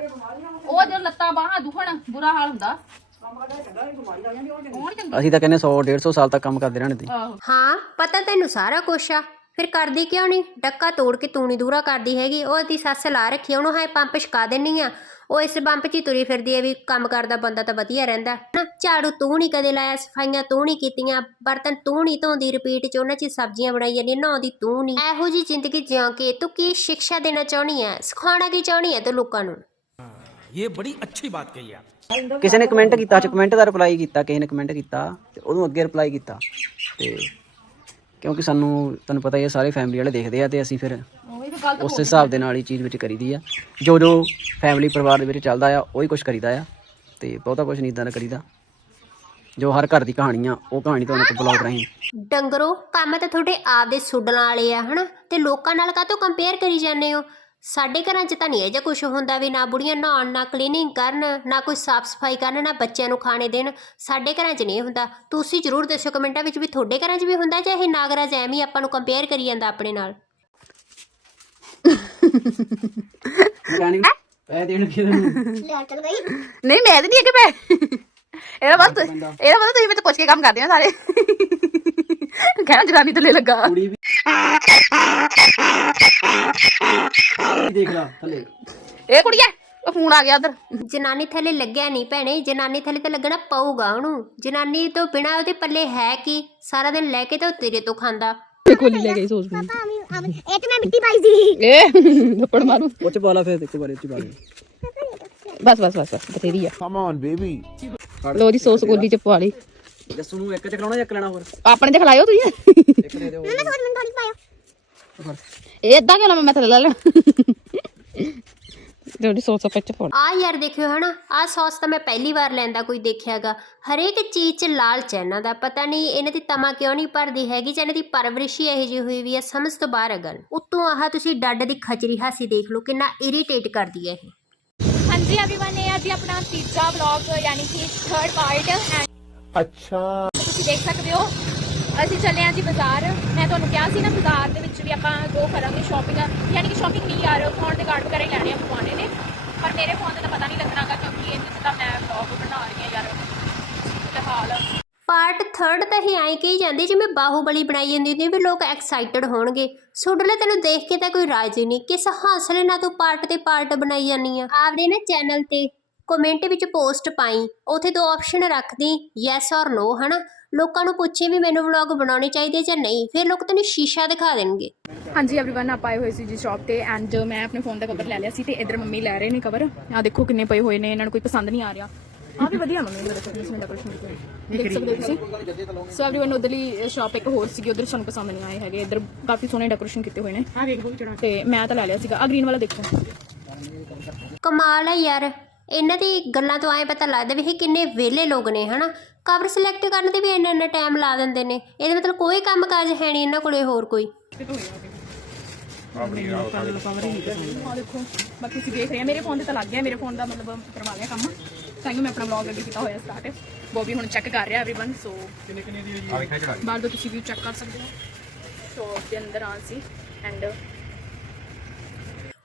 Speaker 1: ਉਹ ਜਦੋਂ ਲੱਤਾਂ ਬਾਹਾਂ ਦੁਖਣ ਬੁਰਾ ਹਾਲ ਹੁੰਦਾ। ਉਹ ਨਹੀਂ ਚੰਗਾ
Speaker 2: ਅਸੀਂ ਤਾਂ ਕਹਿੰਦੇ 100 150 ਸਾਲ ਤੱਕ ਕੰਮ ਕਰਦੇ ਰਹਿਣ ਦੀ।
Speaker 1: ਆਹੋ।
Speaker 5: ਹਾਂ ਪਤਾ ਤੈਨੂੰ ਸਾਰਾ ਕੁਛ ਆ। ਫਿਰ ਕਰਦੀ ਕਿਉਂ ਨਹੀਂ ਡੱਕਾ ਤੋੜ ਕੇ ਤੂੰ ਨਹੀਂ ਦੂਰਾ ਕਰਦੀ ਹੈਗੀ ਉਹ ਦੀ ਸੱਸ ਲਾ ਰੱਖੀ ਆ, ਉਹਨੂੰ ਹਾਏ ਪੰਪ ਛਕਾ ਦੇਣੀ ਆ। ਉਹ ਇਸ ਪੰਪ 'ਚ ਹੀ ਤੁਰੀ ਫਿਰਦੀ ਹੈ ਵੀ ਕੰਮ ਕਰਦਾ ਬੰਦਾ ਤਾਂ ਵਧੀਆ ਰਹਿੰਦਾ ਨਾ ਝਾੜੂ ਤੂੰ ਨਹੀਂ ਕਦੇ ਲਾਇਆ ਸਫਾਈਆਂ ਤੂੰ ਨਹੀਂ ਕੀਤੀਆਂ ਬਰਤਨ ਤੂੰ ਨਹੀਂ ਧੋਂਦੀ ਰਿਪੀਟ 'ਚ ਉਹਨਾਂ 'ਚ ਸਬਜ਼ੀਆਂ ਬਣਾਈ ਜਾਂਦੀ ਨਹਾਉਂਦੀ ਤੂੰ ਨਹੀਂ ਇਹੋ ਜੀ ਜ਼ਿੰਦਗੀ ਜਿਉਂ ਕੇ ਤੂੰ ਕੀ ਸਿੱਖਿਆ ਦੇਣਾ ਚਾਹਣੀ ਹੈ? ਸਿਖਾਉਣਾ ਕੀ ਚਾਹਣੀ ਹੈ ਤੂੰ ਲੋਕਾਂ ਨੂੰ?
Speaker 2: ਕਿਸੇ ਨੇ ਕਮੈਂਟ ਕੀਤਾ ਚ ਕਮੈਂਟ ਦਾ ਰਿਪਲਾਈ ਕੀਤਾ ਕਿਸੇ ਨੇ ਕਮੈਂਟ ਕੀਤਾ ਤੇ ਉਹਨੂੰ ਅੱਗੇ ਰਿਪਲਾਈ ਕੀਤਾ ਤੇ ਕਿਉਂਕਿ ਸਾਨੂੰ ਤੁਹਾਨੂੰ ਪਤਾ ਹੀ ਹੈ ਸਾਰੇ ਫੈਮਿਲੀ ਵਾਲੇ ਦੇਖਦੇ ਆ ਤੇ ਅਸੀਂ ਫਿਰ ਉਸ ਹਿਸਾਬ ਦੇ ਨਾਲ ਹੀ ਚੀਜ਼ ਵਿੱਚ ਕਰੀਦੀ ਆ। ਜੋ ਜੋ ਫੈਮਿਲੀ ਪਰਿਵਾਰ ਦੇ ਵਿੱਚ ਚੱਲਦਾ ਆ ਉਹੀ ਕੁਝ ਕਰੀਦਾ ਆ ਤੇ ਬਹੁਤਾ ਕੁਝ ਨਹੀਂ ਇਦਾਂ ਦਾ ਕਰੀਦਾ। ਜੋ ਹਰ ਘਰ ਦੀ ਕਹਾਣੀ ਆ ਉਹ ਕਹਾਣੀ ਤੁਹਾਨੂੰ ਇੱਕ ਬਲੌਗ ਰਾਹੀਂ
Speaker 5: ਡੰਗਰੋ ਕੰਮ ਤਾਂ ਤੁਹਾਡੇ ਆਪ ਦੇ ਸੁੱਡਲਾਂ ਵਾਲੇ ਆ ਹਨਾ? ਤੇ ਲੋਕਾਂ ਨਾਲ ਕਾਹਤੋਂ ਕੰਪੇਅਰ ਕਰੀ ਜਾਂਦੇ ਹੋ? ਸਾਡੇ ਘਰਾਂ 'ਚ ਤਾਂ ਨਹੀਂ ਇਹ ਜਿਹਾ ਕੁਝ ਹੁੰਦਾ ਵੀ ਨਾ ਬੁੜੀਆਂ ਨਹਾਉਣ ਨਾ ਕਲੀਨਿੰਗ ਕਰਨ ਨਾ ਕੋਈ ਸਾਫ਼ ਸਫ਼ਾਈ ਕਰਨ ਨਾ ਬੱਚਿਆਂ ਨੂੰ ਖਾਣੇ ਦੇਣ। ਸਾਡੇ ਘਰਾਂ 'ਚ ਨਹੀਂ ਹੁੰਦਾ। ਤੁਸੀਂ ਜ਼ਰੂਰ ਦੱਸਿਓ ਕਮੈਂਟਾਂ ਵਿੱਚ ਵੀ ਤੁਹਾਡੇ ਘਰਾਂ 'ਚ ਵੀ ਹੁੰਦਾ ਜਾਂ ਇਹ ਨਾਗਰਾਜ ਐਵੇਂ ਹੀ ਆਪਾਂ ਨੂੰ ਕੰਪੇਅਰ ਕਰੀ ਜਾਂਦਾ ਆਪਣੇ ਨਾਲ?
Speaker 1: ਨਹੀਂ ਮੈਂ ਤੇ ਨਹੀਂ ਅੱਗੇ ਪੈ। ਇਹਦਾ ਬਸ ਇਹਦਾ ਬਸ ਤੁਸੀਂ ਮੈਨੂੰ ਪੁੱਛ ਕੇ ਕੰਮ ਕਰਦੇ ਹੋ ਸਾਰੇ। ਕੇ ਕਹਿਣਾ ਜਰਾਨੀ ਥੱਲੇ ਲੱਗਾ।
Speaker 2: ਕੁੜੀ ਵੀ ਦੇਖ ਲਾ ਥੱਲੇ।
Speaker 1: ਇਹ ਕੁੜੀਆ ਉਹ ਫੋਨ ਆ ਗਿਆ ਉਧਰ।
Speaker 5: ਜਨਾਨੀ ਥੱਲੇ ਲੱਗਿਆ ਨਹੀਂ ਭੈਣੇ ਜਨਾਨੀ ਥੱਲੇ ਤਾਂ ਲੱਗਣਾ ਪਊਗਾ ਉਹਨੂੰ। ਜਨਾਨੀ ਤੋਂ ਬਿਨਾ ਉਹਦੇ ਪੱਲੇ ਹੈ ਕੀ? ਸਾਰਾ ਦਿਨ ਲੈ ਕੇ ਤੇ ਉਹ ਤੇਰੇ ਤੋਂ ਖਾਂਦਾ।
Speaker 1: ਤੇ ਕੋਲੀ ਲੈ ਗਈ ਸੋਚ
Speaker 4: ਪਾਪਾ ਇਹ ਤੇ ਮੈਂ ਮਿੱਟੀ ਪਾਈ ਸੀ।
Speaker 1: ਏ ਥੱਪੜ ਮਾਰੂ।
Speaker 2: ਉਹ ਚ ਫੇਰ ਇੱਕ ਵਾਰੀ ਉੱਚੀ ਬਾਲਾ
Speaker 1: ਬਸ ਬਸ ਬਸ ਬਸ ਬਥੇਰੀ ਆ।
Speaker 6: ਕਮ ਔਨ ਬੇਬੀ
Speaker 1: ਲੋ ਜੀ ਸੋਸ ਕੋਲੀ ਚ ਪਵਾ ਲਈ।
Speaker 2: ਜੱਸੂ ਨੂੰ ਇੱਕ ਚ ਖਲਾਉਣਾ ਜਾਂ ਇੱਕ ਲੈਣਾ ਹੋਰ
Speaker 1: ਆਪਣੇ ਤੇ ਖਲਾਇਓ ਤੁਸੀਂ
Speaker 2: ਇੱਕ ਦੇ ਦਿਓ
Speaker 4: मैं सोच में थोड़ी पाया
Speaker 1: ਇਹ ਏਦਾਂ ਕਿਉਂ ਮੈਂ ਥੱਲੇ ਲੈ ਲੈਣਾ ਜਿਹੜੀ ਸੌਸ ਵਿੱਚ ਪਾ
Speaker 5: ਆ ਯਾਰ ਦੇਖਿਓ ਹਨਾ ਆ ਸੌਸ ਤਾਂ ਮੈਂ ਪਹਿਲੀ ਵਾਰ ਲੈਂਦਾ ਕੋਈ ਦੇਖਿਆਗਾ ਹਰੇਕ ਚੀਜ਼ 'ਚ ਲਾਲਚ ਹੈ ਇਹਨਾਂ ਦਾ ਪਤਾ ਨਹੀਂ ਇਹਨਾਂ ਦੀ ਤਮਾ ਕਿਉਂ ਨਹੀਂ ਭਰਦੀ ਹੈਗੀ ਜਾਂ ਇਹਨਾਂ ਦੀ ਪਰਵਰਿਸ਼ ਹੀ ਇਹੋ ਜਿਹੀ ਹੋਈ ਵੀ ਹੈ ਸਮਝ ਤੋਂ ਬਾਹਰ ਹੈ ਗੱਲ ਉੱਤੋਂ ਆਹ ਤੁਸੀਂ ਡੱਡ ਦੀ ਖਚਰੀ ਹਾਸੀ ਦੇਖ ਲਓ ਕਿੰਨਾ ਇਰੀਟੇਟ ਕਰਦੀ ਹੈ ਇਹ
Speaker 8: ਹਾਂਜੀ एवरीवन ਇਹ ਅੱਜ ਆਪਣਾ ਤੀਜਾ ਵਲੌਗ ਯਾਨੀ ਕਿ ਥਰਡ ਪਾਰਟ ਐਂਡ
Speaker 6: ਅੱਛਾ।
Speaker 8: ਤੁਸੀਂ ਦੇਖ ਸਕਦੇ ਹੋ ਅਸੀਂ ਚੱਲੇ ਆ ਜੀ ਬਾਜ਼ਾਰ। ਮੈਂ ਤੁਹਾਨੂੰ ਕਿਹਾ ਸੀ ਨਾ ਬਾਜ਼ਾਰ ਦੇ ਵਿੱਚ ਵੀ ਆਪਾਂ ਗੋ ਕਰਾਂਗੇ ਸ਼ਾਪਿੰਗ ਯਾਨੀ ਕਿ ਸ਼ਾਪਿੰਗ ਨਹੀਂ ਯਾਰ ਫੋਨ ਦੇ ਕਾਰਡ ਵਗੈਰਾ ਲੈਣੇ ਆ ਪਵਾਣੇ ਨੇ। ਪਰ ਮੇਰੇ ਫੋਨ ਦਾ ਪਤਾ ਨਹੀਂ ਲੱਗਣਾਗਾ ਕਿਉਂਕਿ ਇਹਦੇ ਤਾਂ ਮੈਂ ਵਲੌਗ ਬਣਾ ਰਹੀ ਆ ਯਾਰ। ਫਿਲਹਾਲ।
Speaker 5: ਪਾਰਟ 3 ਤਾਂ ਹੀ ਆਈ ਕਹੀ ਜਾਂਦੀ ਜਿਵੇਂ ਬਾਹੂਬਲੀ ਬਣਾਈ ਜਾਂਦੀ ਹੁੰਦੀ ਵੀ ਲੋਕ ਐਕਸਾਈਟਡ ਹੋਣਗੇ। ਸੁਡਲੇ ਤੈਨੂੰ ਦੇਖ ਕੇ ਤਾਂ ਕੋਈ ਰਾਜ ਹੀ ਨਹੀਂ। ਕਿਸ ਹਾਸਲੇ ਨਾਲ ਤੂੰ ਪਾਰਟ ਤੇ ਪਾਰਟ ਬਣਾਈ ਜਾਨੀ ਆ? ਆਪਦੇ ਨਾ ਚੈਨਲ ਤੇ ਕਮੈਂਟ ਵਿੱਚ ਪੋਸਟ ਪਾਈ ਉਥੇ ਦੋ ਆਪਸ਼ਨ ਰੱਖਦੀ ਯੈਸ ਔਰ ਨੋ ਹਨਾ ਲੋਕਾਂ ਨੂੰ ਪੁੱਛੇ ਵੀ ਮੈਨੂੰ ਵਲੌਗ ਬਣਾਉਣੇ ਚਾਹੀਦੇ ਜਾਂ ਨਹੀਂ ਫਿਰ ਲੋਕ ਤੈਨੂੰ ਸ਼ੀਸ਼ਾ ਦਿਖਾ ਦੇਣਗੇ
Speaker 8: ਹਾਂਜੀ एवरीवन ਆਪਾਂ ਆਏ ਹੋਏ ਸੀ ਜੀ ਸ਼ਾਪ ਤੇ ਐਂਡ ਮੈਂ ਆਪਣੇ ਫੋਨ ਦਾ ਕਵਰ ਲੈ ਲਿਆ ਸੀ ਤੇ ਇਧਰ ਮੰਮੀ ਲੈ ਰਹੇ ਨੇ ਕਵਰ ਆ ਦੇਖੋ ਕਿੰਨੇ ਪਏ ਹੋਏ ਨੇ ਇਹਨਾਂ ਨੂੰ ਕੋਈ ਪਸੰਦ ਨਹੀਂ ਆ ਰਿਹਾ ਆ ਵੀ ਵਧੀਆ ਮੰਮੀ ਮੇਰੇ ਕੋਲ ਇਸ ਨੇ ਡੈਕੋਰੇਸ਼ਨ ਕੀਤੀ ਹੋਈ। ਦੇਖ ਸਕਦੇ ਹੋ ਤੁਸੀਂ ਸੋ एवरीवन ਉਧਰਲੀ ਸ਼ਾਪ ਇੱਕ ਹੋਰ ਸੀਗੀ ਉਧਰ ਸਾਨੂੰ ਪਸੰਦ ਨਹੀਂ ਆਏ ਹੈਗੇ ਇਧਰ ਕਾਫੀ ਸੋਹਣੇ ਡੈਕੋਰੇਸ਼ਨ ਕੀਤੇ ਹੋਏ ਨੇ ਆ ਵੇਖ ਤੇ ਮੈਂ ਤਾਂ ਲੈ ਲਿਆ ਸੀਗਾ ਆ ਗ੍ਰੀਨ ਵਾਲਾ ਦੇਖੋ
Speaker 5: ਕਮਾਲ ਹੈ ਯਾਰ ਇਹਨਾਂ ਦੀ ਗੱਲਾਂ ਤੋਂ ਐਂ ਪਤਾ ਲੱਗਦਾ ਵੀ ਇਹ ਕਿੰਨੇ ਵਿਹਲੇ ਲੋਕ ਨੇ ਹਨਾ ਕਵਰ ਸਿਲੈਕਟ ਕਰਨ ਤੇ ਵੀ ਇੰਨਾ ਇੰਨਾ ਟਾਈਮ ਲਾ ਦਿੰਦੇ ਨੇ ਇਹਦਾ ਮਤਲਬ ਕੋਈ ਕੰਮ ਕਾਜ ਹੈ ਨਹੀਂ ਇਹਨਾਂ ਕੋਲੇ ਹੋਰ ਕੋਈ
Speaker 8: ਆ ਦੇਖੋ ਬਾਕੀ ਤੁਸੀਂ ਦੇਖ ਰਹੇ ਆ ਮੇਰੇ ਫੋਨ ਤੇ ਤਾਂ ਲੱਗ ਗਿਆ ਮੇਰੇ ਫੋਨ ਦਾ ਮਤਲਬ ਕਰਵਾ ਲਿਆ ਕੰਮ ਤਾਂ ਹੀ ਮੈਂ ਆਪਣਾ ਵਲੌਗ ਅੱਗੇ ਕੀਤਾ ਹੋਇਆ ਸਟਾਰਟ ਬੋਬੀ ਹੁਣ ਚੈੱਕ ਕਰ ਰਿਹਾ एवरीवन ਸੋ ਬਾਹਰ ਦਾ ਤੁਸੀਂ ਵੀ ਚੈੱਕ ਕਰ ਸਕਦੇ ਹੋ ਸ਼ੋਪ ਦੇ ਅੰਦਰ ਆਂ ਸੀ ਐਂਡ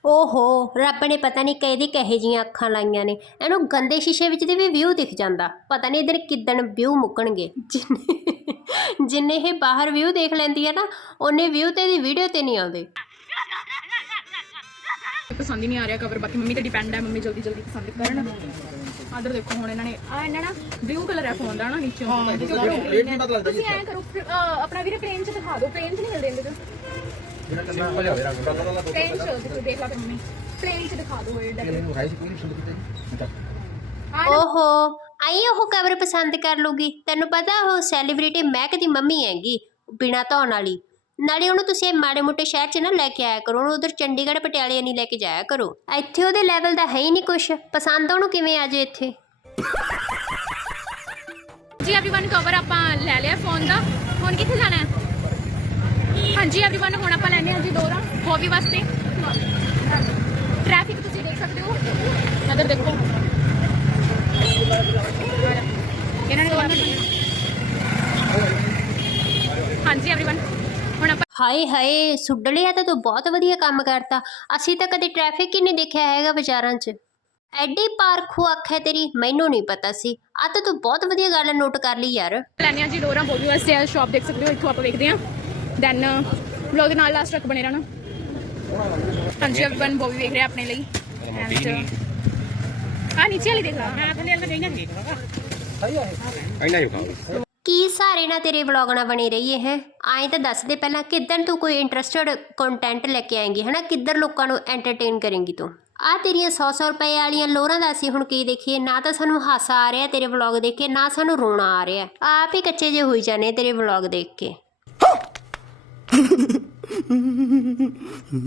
Speaker 5: ਓਹੋ ਰੱਬ ਨੇ ਪਤਾ ਨਹੀਂ ਕਿਹਦੀ ਕਹੇ ਜੀਆਂ ਅੱਖਾਂ ਲਾਈਆਂ ਨੇ। ਇਹਨੂੰ ਗੰਦੇ ਸ਼ੀਸ਼ੇ ਵਿੱਚ ਦੀ ਵੀ ਵਿਊ ਦਿਖ ਜਾਂਦਾ। ਪਤਾ ਨਹੀਂ ਇਧਰ ਕਿੱਦਣ ਵਿਊ ਮੁੱਕਣਗੇ। ਜਿੰਨੇ ਜਿੰਨੇ ਇਹ ਬਾਹਰ ਵਿਊ ਦੇਖ ਲੈਂਦੀ ਹੈ ਨਾ ਉਹਨੇ ਵਿਊ ਤੇ ਦੀ ਵੀਡੀਓ ਤੇ ਨਹੀਂ ਆਉਂਦੇ।
Speaker 8: ਪਸੰਦ ਹੀ ਨਹੀਂ ਆ ਰਿਹਾ ਕਵਰ ਬਾਕੀ ਮੰਮੀ ਤੇ ਡਿਪੈਂਡ ਹੈ ਮੰਮੀ ਜਲਦੀ ਜਲਦੀ ਪਸੰਦ ਕਰਨ। ਆਦਰ ਦੇਖੋ ਹੁਣ ਇਹਨਾਂ ਨੇ ਆ ਇਹਨਾਂ ਨਾ ਬਲੂ ਕਲਰ ਹੈ ਫੋਨ ਦਾ ਨਾ ਨੀਚੇ। ਤੁਸੀਂ ਐਂ ਕਰੋ ਆਪਣਾ ਵੀਰੇ ਪਲੇਨ ਚ ਦਿਖਾ ਦਿਓ ਪਲੇਨ ਚ ਨਹੀਂ ਹਿਲਦੇ ਹੁੰਦੇ ਪਲੇਨ ਚ ਦੇਖੋ ਦੇਖ ਲਾ ਫਿਰ ਮੰਮੀ ਪਲੇਨ ਚ ਦਿਖਾ ਦਿਓ ਇਹ
Speaker 5: ਓਹੋ ਆਈ ਉਹ ਕਵਰ ਪਸੰਦ ਕਰ ਲੂਗੀ ਤੈਨੂੰ ਪਤਾ ਉਹ ਸੈਲੀਬ੍ਰਿਟੀ ਮਹਿਕ ਦੀ ਮੰਮੀ ਹੈਗੀ ਬਿਨਾ ਧੌਣ ਵਾਲੀ ਨਾਲੇ ਉਹਨੂੰ ਤੁਸੀਂ ਮਾੜੇ ਮੋਟੇ ਸ਼ਹਿਰ 'ਚ ਨਾ ਲੈ ਕੇ ਆਇਆ ਕਰੋ ਉਹਨੂੰ ਉਧਰ ਚੰਡੀਗੜ੍ਹ ਪਟਿਆਲੇ ਨਹੀਂ ਲੈ ਕੇ ਜਾਇਆ ਕਰੋ ਇੱਥੇ ਉਹਦੇ ਲੈਵਲ ਦਾ ਹੈ ਹੀ ਨਹੀਂ ਕੁਛ ਪਸੰਦ ਉਹਨੂੰ ਕਿਵੇਂ ਆ ਜੇ ਇੱਥੇ
Speaker 8: ਜੀ एवरीवन ਕਵਰ ਆਪਾਂ ਲੈ ਲਿਆ ਫੋਨ ਦਾ ਹੁਣ ਕਿੱਥੇ ਜਾਣਾ ਹੈ ਹਾਂਜੀ एवरीवन ਹੁਣ ਆਪਾਂ ਲੈਣੇ ਹਾਂ ਜੀ ਦੋਰਾ ਹੌਬੀ ਵਾਸਤੇ ਟ੍ਰੈਫਿਕ ਤੁਸੀਂ ਦੇਖ ਸਕਦੇ ਹੋ ਨਜ਼ਰ ਦੇਖੋ ਇਹਨਾਂ ਨੇ ਦੋਨਾਂ ਹਾਂਜੀ एवरीवन ਹੁਣ ਆਪਾਂ
Speaker 5: ਹਾਏ ਹਾਏ ਸੁੱਡਲਿਆ ਤਾਂ ਤੂੰ ਬਹੁਤ ਵਧੀਆ ਕੰਮ ਕਰਤਾ ਅਸੀਂ ਤਾਂ ਕਦੇ ਟ੍ਰੈਫਿਕ ਹੀ ਨਹੀਂ ਦੇਖਿਆ ਹੈਗਾ ਬਾਜ਼ਾਰਾਂ 'ਚ ਐਡੀ ਪਾਰਖੂ ਅੱਖ ਹੈ ਤੇਰੀ ਮੈਨੂੰ ਨਹੀਂ ਪਤਾ ਸੀ ਆ ਤਾਂ ਤੂੰ ਬਹੁਤ ਵਧੀਆ ਗੱਲ ਨੋਟ ਕਰ ਲਈ ਯਾਰ
Speaker 8: ਲੈਣੇ ਆ ਜੀ ਡੋਰਾ ਬੋਬੀ ਵਾਸਤੇ ਆ ਸ਼ਾਪ ਦੇਖ ਸਕਦੇ ਹੋ ਇੱਥੋਂ ਆਪਾਂ ਵੇਖਦੇ ਹਾਂ ਦੈਨ ਵਲੌਗ ਦੇ ਨਾਲ ਲਾਸਟ ਤੱਕ ਬਣੇ ਰਹਿਣਾ। ਹਾਂਜੀ ਅਬਨ ਬੋਬੀ ਵੇਖ ਰਿਹਾ ਆਪਣੇ ਲਈ। ਆ ਨੀਚੇ ਵਾਲੀ ਦੇਖ ਲਾ। ਮੈਂ ਥੱਲੇ ਅੰਦਰ ਗਈ ਨਾ
Speaker 5: ਕੀ ਸਾਰੇ ਨਾਲ ਤੇਰੇ ਵਲੌਗ ਨਾਲ ਬਣੇ ਰਹੀਏ ਹੈ? ਆਏ ਤਾਂ ਦੱਸ ਦੇ ਪਹਿਲਾਂ ਕਿੱਦਣ ਤੂੰ ਕੋਈ ਇੰਟਰਸਟਡ ਕੰਟੈਂਟ ਲੈ ਕੇ ਆਏਂਗੀ ਹਨਾ? ਕਿੱਧਰ ਲੋਕਾਂ ਨੂੰ ਐਂਟਰਟੇਨ ਕਰੇਂਗੀ ਤੂੰ? ਆ ਤੇਰੀਆਂ 100-100 ਰੁਪਏ ਵਾਲੀਆਂ ਲੋਰਾਂ ਦਾ ਅਸੀਂ ਹੁਣ ਕੀ ਦੇਖੀਏ? ਨਾ ਤਾਂ ਸਾਨੂੰ ਹਾਸਾ ਆ ਰਿਹਾ ਤੇਰੇ ਵਲੌਗ ਦੇਖ ਕੇ ਨਾ ਸਾਨੂੰ ਰੋਣਾ ਆ ਰਿਹਾ। ਆਪ ਹੀ ਕੱਚੇ ਜੇ ਹੋਈ ਜਾਣੇ ਤੇਰੇ ਵਲੌਗ ਦੇਖ ਕੇ।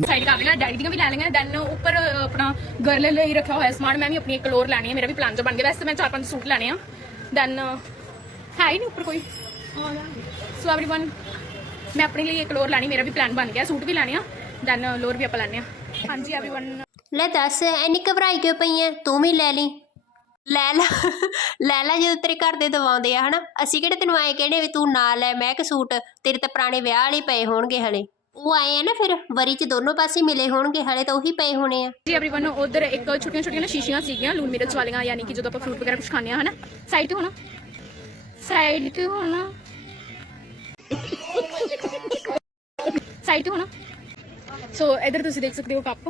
Speaker 8: ਸਾਈਡ ਕਰ ਲੈਣਾ ਡੈਡੀ ਦੀਆਂ ਵੀ ਲੈ ਲਈਆਂ ਦੈਨ ਉੱਪਰ ਅ, ਆਪਣਾ ਗਰਲ ਲਈ ਰੱਖਿਆ ਹੋਇਆ ਸਮਾਨ ਮੈਂ ਵੀ ਆਪਣੀ ਇੱਕ ਲੋਰ ਲੈਣੀ ਹੈ ਮੇਰਾ ਵੀ ਪਲਾਨ ਜੋ ਬਣ ਗਿਆ ਵੈਸੇ ਤਾਂ ਮੈਂ ਚਾਰ ਪੰਜ ਸੂਟ ਲੈਣੇ ਆ ਦੈਨ ਹੈ ਹੀ ਨਹੀਂ ਉੱਪਰ ਕੋਈ ਸੋ एवरीवन ਮੈਂ ਆਪਣੇ ਲਈ ਇੱਕ ਲੋਰ ਲੈਣੀ ਮੇਰਾ ਵੀ ਪਲਾਨ ਬਣ ਗਿਆ ਸੂਟ ਵੀ ਲੈਣੇ ਆ ਦੈਨ ਲੋਅਰ ਵੀ ਆਪਾਂ ਲੈਣੇ ਆ ਹਾਂਜੀ एवरीवन
Speaker 5: ਲੈ ਦੱਸ ਐਨੀ ਘਬਰਾਈ ਕਿਉਂ ਪਈ ਐ ਤੂੰ ਵੀ ਲੈ ਲਈ ਲੈ ਲੈ ਲੈ ਲੈ ਜਦੋਂ ਤੇਰੇ ਘਰ ਦੇ ਦਵਾਉਂਦੇ ਆ ਹਨਾ ਅਸੀਂ ਕਿਹੜੇ ਤੈਨੂੰ ਆਏ ਕਹਿੰਦੇ ਵੀ ਤੂੰ ਨਾ ਲੈ ਮੈਂ ਕਿ ਸੂਟ ਤੇਰੇ ਤਾਂ ਪੁਰਾਣੇ ਵਿਆਹ ਵਾਲੇ ਪਏ ਹੋਣਗੇ ਹਲੇ ਉਹ ਆਏ ਆ ਨਾ ਫਿਰ ਵਰੀ ਚ ਦੋਨੋਂ ਪਾਸੇ ਮਿਲੇ ਹੋਣਗੇ ਹਲੇ ਤਾਂ ਉਹੀ ਪਏ ਹੋਣੇ ਆ
Speaker 8: ਜੀ एवरीवन ਉਧਰ ਇੱਕ ਛੋਟੀਆਂ ਛੋਟੀਆਂ ਨਾ ਸ਼ੀਸ਼ੀਆਂ ਸੀਗੀਆਂ ਲੂਣ ਮਿਰਚ ਵਾਲੀਆਂ ਯਾਨੀ ਕਿ ਜਦੋਂ ਆਪਾਂ ਫਰੂਟ ਵਗੈਰਾ ਕੁਝ ਖਾਂਦੇ ਆ ਹਨਾ ਸਾਈਡ ਤੇ ਹੋਣਾ ਸਾਈਡ ਤੇ ਹੋਣਾ ਸਾਈਡ ਤੇ ਹੋਣਾ ਸੋ ਇਧਰ ਤੁਸੀਂ ਦੇਖ ਸਕਦੇ ਹੋ ਕੱਪ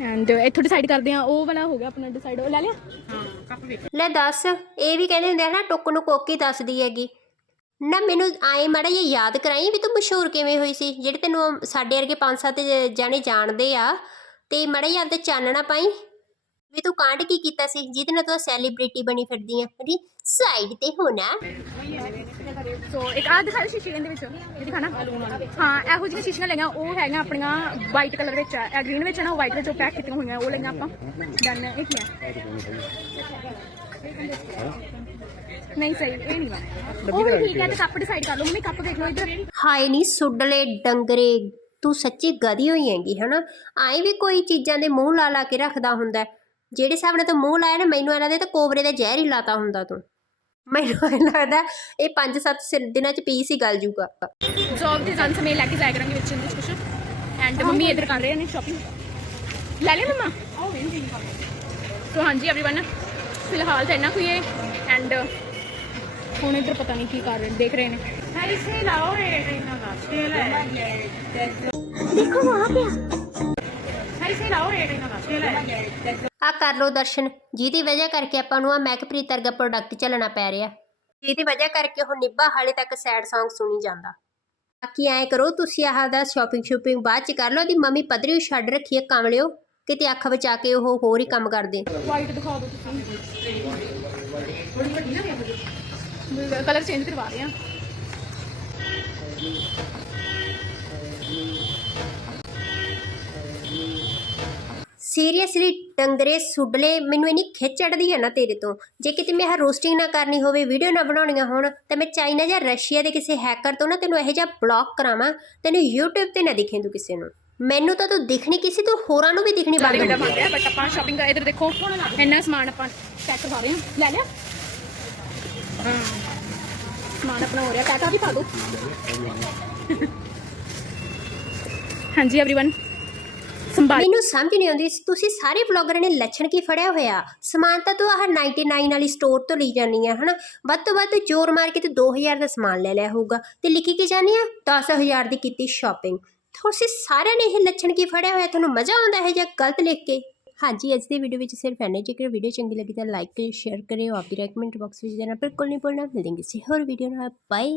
Speaker 8: ਐਂਡ ਇੱਥੋਂ ਡਿਸਾਈਡ ਕਰਦੇ ਆ ਉਹ ਵਾਲਾ ਹੋ ਗਿਆ ਆਪਣਾ ਡਿਸਾਈਡ ਉਹ ਲੈ ਲਿਆ?
Speaker 5: ਲੈ ਦੱਸ, ਇਹ ਵੀ ਕਹਿੰਦੇ ਹੁੰਦੇ ਆ ਨਾ, ਟੁੱਕ ਨੂੰ ਕੋਕੀ ਦੱਸਦੀ ਹੈਗੀ। ਨਾ ਮੈਨੂੰ ਆਏ ਮਾੜਾ ਜਿਹਾ ਯਾਦ ਕਰਾਈ ਵੀ ਤੂੰ ਮਸ਼ਹੂਰ ਕਿਵੇਂ ਹੋਈ ਸੀ, ਜਿਹੜੇ ਤੈਨੂੰ ਸਾਡੇ ਵਰਗੇ ਪੰਜ ਸੱਤ ਜਾਣੇ ਜਾਣਦੇ ਆ, ਤੇ ਮਾੜਾ ਜਿਹਾ ਆਪਦੇ ਚਾਨਣਾ ਪਾਈ। ਵੀ ਤੂੰ ਕਾਂਡ ਕੀ ਕੀਤਾ ਸੀ? ਜਿਹਦੇ ਨਾਲ ਤੂੰ ਸੈਲੀਬ੍ਰਿਟੀ ਬਣੀ ਫਿਰਦੀ ਆ ਅਰੇ ਸਾਈਡ ਤੇ ਹੋਣਾ
Speaker 8: ਸੋ ਇੱਕ ਆਹ ਦਿਖਾ ਸ਼ੀਸ਼ੇ ਦੇ ਵਿੱਚ। ਇਹ ਦਿਖਾਣਾ ਹਾਂ ਇਹੋ ਜਿਹੀਆਂ ਸ਼ੀਸ਼ੀਆਂ ਲਈਆਂ ਉਹ ਹੈਗੀਆਂ ਆਪਣੀਆਂ ਵਾਈਟ ਕਲਰ ਵਿੱਚ ਆ। ਇਹ ਗ੍ਰੀਨ ਵਿੱਚ ਆ ਨਾ ਵਾਈਟ ਵਿੱਚ ਪੈਕ ਕੀਤੀਆਂ ਹੋਈਆਂ ਉਹ ਲਈਆਂ ਆਪਾਂ। ਦੈਨ ਇਹ ਕੀ ਹੈ ਨਹੀਂ ਸਹੀ ਇਹ ਨਹੀਂ ਵਾ। ਉਹ ਵੀ ਠੀਕ ਹੈ ਤੇ ਕੱਪ ਡਿਸਾਈਡ ਕਰ ਲਓ। ਮੰਮੀ ਕੱਪ ਦੇਖ ਲਓ ਇੱਧਰ।
Speaker 5: ਹਾਏ ਨਹੀਂ ਸੁੱਡਲੇ ਡੰਗਰੇ ਤੂੰ ਸੱਚੀ ਗਧੀ ਹੋਈ ਹੈਗੀ ਹਨਾ? ਆਏ ਵੀ ਕੋਈ ਚੀਜ਼ਾਂ ਦੇ ਮੂੰਹ ਲਾ ਲਾ ਕੇ ਰੱਖਦਾ ਹੁੰਦਾ। ਜਿਹੜੇ ਹਿਸਾਬ ਨਾਲ ਤੂੰ ਮੂੰਹ ਲਾਇਆ ਨਾ ਮੈਨੂੰ ਇਹਨਾਂ ਦੇ ਤਾਂ ਕੋਬਰੇ ਦਾ ਜ਼ਹਿਰ ਹੀ ਲਾਤਾ ਹੁੰਦਾ ਤੂੰ ਮੈਨੂੰ ਐਂ ਲੱਗਦਾ ਇਹ 5-7 ਦਿਨਾਂ ਚ ਪੀਸ ਹੀ ਗਲ ਜੂਗਾ
Speaker 8: ਜੌਬ ਦੇ ਜਾਣ ਸਮੇਂ ਲੈ ਕੇ ਜਾਇਆ ਕਰਾਂਗੇ ਵਿੱਚ ਇਹਦੇ 'ਚ ਕੁਛ ਐਂਡ ਮੰਮੀ ਇੱਧਰ ਕਰ ਰਹੇ ਨੇ ਸ਼ਾਪਿੰਗ ਲੈ ਲਿਆ ਮਮਾ ਸੋ ਹਾਂਜੀ एवरीवन ਫਿਲਹਾਲ ਤਾਂ ਇੰਨਾ ਕੋਈ ਹੈ ਐਂਡ ਹੁਣ ਇੱਧਰ ਪਤਾ ਨਹੀਂ ਕੀ ਕਰ ਰਹੇ ਨੇ ਦੇਖ ਰਹੇ ਨੇ ਐਸੇ ਲਾਓ ਰੇ ਇਹਨਾਂ ਦਾ ਸੇਲ ਹੈ
Speaker 4: देखो वहाँ पे
Speaker 8: ਐਸੇ ਲਾਓ ਰੇ ਇਹਨਾਂ ਦਾ ਸੇਲ ਹੈ
Speaker 5: ਆ ਕਰ ਲੋ ਦਰਸ਼ਨ। ਜਿਹਦੀ ਵਜ੍ਹਾ ਕਰਕੇ ਆਪਾਂ ਨੂੰ ਆ ਮੈਕਪ੍ਰੀਤ ਵਰਗਾ ਪ੍ਰੋਡਕਟ ਚੱਲਣਾ ਪੈ ਰਿਹਾ। ਜਿਹਦੀ ਵਜ੍ਹਾ ਕਰਕੇ ਉਹ ਨਿੱਬਾ ਹਾਲੇ ਤੱਕ ਸੈਡ Song ਸੁਣੀ ਜਾਂਦਾ। ਬਾਕੀ ਐਂ ਕਰੋ, ਤੁਸੀਂ ਆਹ ਦਾ ਸ਼ਾਪਿੰਗ ਸ਼ੂਪਿੰਗ ਬਾਅਦ ਚ ਕਰ ਲਓ ਦੀ ਮੰਮੀ ਪਦਰੀ ਓ ਛੱਡ ਰੱਖੀਏ ਹੈ ਕਮਲਿਓ। ਕਿਤੇ ਅੱਖ ਬਚਾ ਕੇ ਉਹ ਹੋਰ ਹੀ ਕੰਮ ਕਰਦੇ।
Speaker 8: ਵਾਈਟ ਦਿਖਾ ਦਿਓ ਤੁਸੀਂ। ਥੋੜੀ ਵੱਡੀ ਨਾ ਕਲਰ ਚੇਂਜ ਕਰਵਾ ਰਹੇ ਆ।
Speaker 5: ਸੀਰੀਅਸਲੀ ਡੰਗਰੇ ਸੁੱਡਲੇ ਮੈਨੂੰ ਇੰਨੀ ਖਿੱਚ ਚੜਦੀ ਹੈ ਨਾ ਤੇਰੇ ਤੋਂ ਜੇ ਕਿਤੇ ਮੈਂ ਆਹ ਰੋਸਟਿੰਗ ਨਾ ਕਰਨੀ ਹੋਵੇ ਵੀਡੀਓ ਨਾ ਬਣਾਉਣੀਆਂ ਹੋਣ ਤਾਂ ਮੈਂ ਚਾਈਨਾ ਜਾਂ ਰਸ਼ੀਆ ਦੇ ਕਿਸੇ ਹੈਕਰ ਤੋਂ ਨਾ ਤੈਨੂੰ ਇਹੋ ਜਿਹਾ ਬਲੌਕ ਕਰਾਵਾਂ ਤੈਨੂੰ YouTube ਤੇ ਨਾ ਦਿਖੇ ਤੂੰ ਕਿਸੇ ਨੂੰ ਮੈਨੂੰ ਤਾਂ ਤੂੰ ਦਿਖਣੀ ਕਿਸੇ ਤੋਂ ਹੋਰਾਂ ਨੂੰ ਵੀ ਦਿਖਣੀ ਬੰਦ
Speaker 8: ਵੀਡੀਓ
Speaker 5: ਹੋ
Speaker 8: ਬਣ ਰਿਹਾ ਬਟ ਆਪਾਂ ਸ਼ਾਪਿੰਗ ਇੱਧਰ ਦੇਖੋ ਇੰਨਾ ਸਮਾਨ ਆਪਾਂ ਪੈਕ ਕਰਵਾ ਰਹੇ ਹਾਂ ਲੈ ਲਿਆ ਹਾਂ ਸਮਾਨ ਆਪਣਾ ਹੋ ਰਿਹਾ ਕਾਟਾ ਵੀ ਪਾ ਦੋ ਹਾਂਜੀ एवरीवन ਸੰਭਾਲ
Speaker 5: ਮੈਨੂੰ ਸਮਝ ਨਹੀਂ ਆਉਂਦੀ, ਤੁਸੀਂ ਸਾਰੇ ਵਲੌਗਰਾਂ ਨੇ ਲੱਛਣ ਕੀ ਫੜਿਆ ਹੋਇਆ? ਸਮਾਨ ਤਾਂ ਤੂੰ ਆਹ 99 ਵਾਲੀ ਸਟੋਰ ਤੋਂ ਲਈ ਜਾਨੀ ਆ, ਹਨਾ? ਵੱਧ ਤੋਂ ਵੱਧ ਜ਼ੋਰ ਮਾਰ ਕੇ ਤੂੰ 2000 ਦਾ ਸਮਾਨ ਲੈ ਲਿਆ ਹੋਊਗਾ। ਤੇ ਲਿਖੀ ਕੀ ਜਾਨੀ ਆ? 10000 ਦੀ ਕੀਤੀ ਸ਼ਾਪਿੰਗ ਤੁਸੀਂ ਸਾਰਿਆਂ ਨੇ ਇਹ ਲੱਛਣ ਕੀ ਫੜਿਆ ਹੋਇਆ? ਤੁਹਾਨੂੰ ਮਜ਼ਾ ਆਉਂਦਾ ਹੈ ਜਾਂ ਗਲਤ ਲਿਖ ਕੇ? ਹਾਂਜੀ, ਅੱਜ ਦੀ ਵੀਡੀਓ ਵਿੱਚ ਸਿਰਫ ਐਨਾ ਜੇਕਰ ਵੀਡੀਓ ਚੰਗੀ ਲੱਗੀ ਤਾਂ ਲਾਈਕ ਕਰਿਓ। ਸ਼ੇਅਰ ਕਰਿਓ ਆਪਦੀ ਰეკਮੈਂਡ ਬਾਕਸ ਵਿੱਚ ਦੇਣਾ ਬਿਲਕੁਲ ਨਹੀਂ ਭੁੱਲਣਾ। ਮਿਲਦੇ ਹਾਂ ਹੋਰ ਵੀਡੀਓ ਨਾਲ। ਬਾਏ